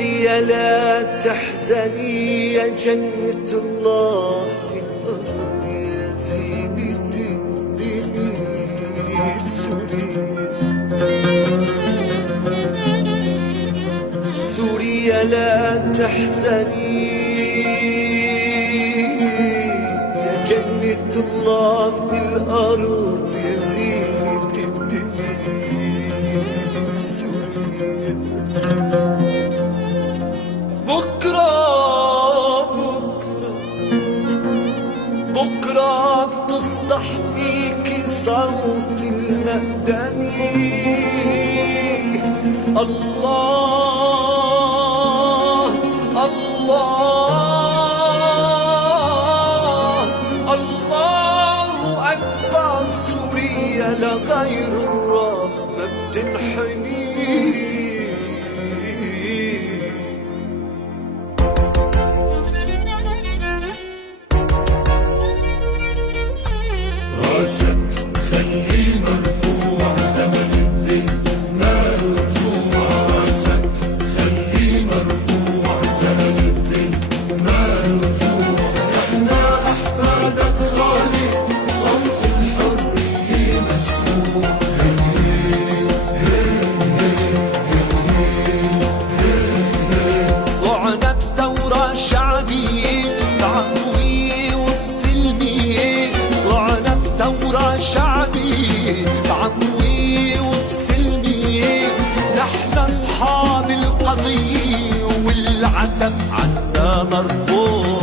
سوريا لا تحزني يا جنة الله في الأرض يا زينة الدنيا سوريا. سوريا لا تحزني يا جنة الله في الأرض يا زينة الدنيا سوريا. بكرة بتصدح فيك صوت المهدني. الله الله الله أكبر. سوريا لغير الرب ما بتنحني. راسك خليه مرفوع زمن الذل ما رجوع. راسك خليه مرفوع زمن الذل ما رجوع. احنا احفادك خالد صوت الحرية مسموع. ضعنا بثورة شعبية بعفوية وبسلمية. ضعنا بثورة شعبية بعفوية وبسلمية. نحن أصحاب القضية والعتب عنا مرفوع.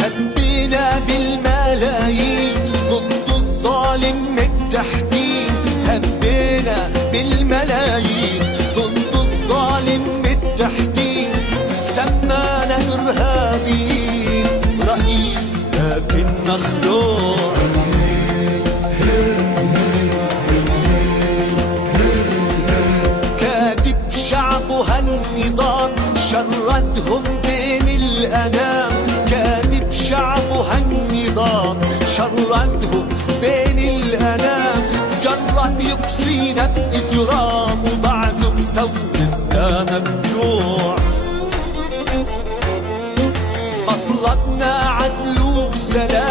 هبينا بالملايين ضد الظالم متحدين. هبينا بالملايين ضد الظالم متحدين. سمانا إرهابيين رئيس لكن مخدوع. كاتب شعبه هالنظام شردهم بين الأنام. كاتب شعبه هالنظام شردهم بين الأنام. جرب يقصينا بإجرام وبعده بثورتنا مفجوع. مطلبنا عدل وسلام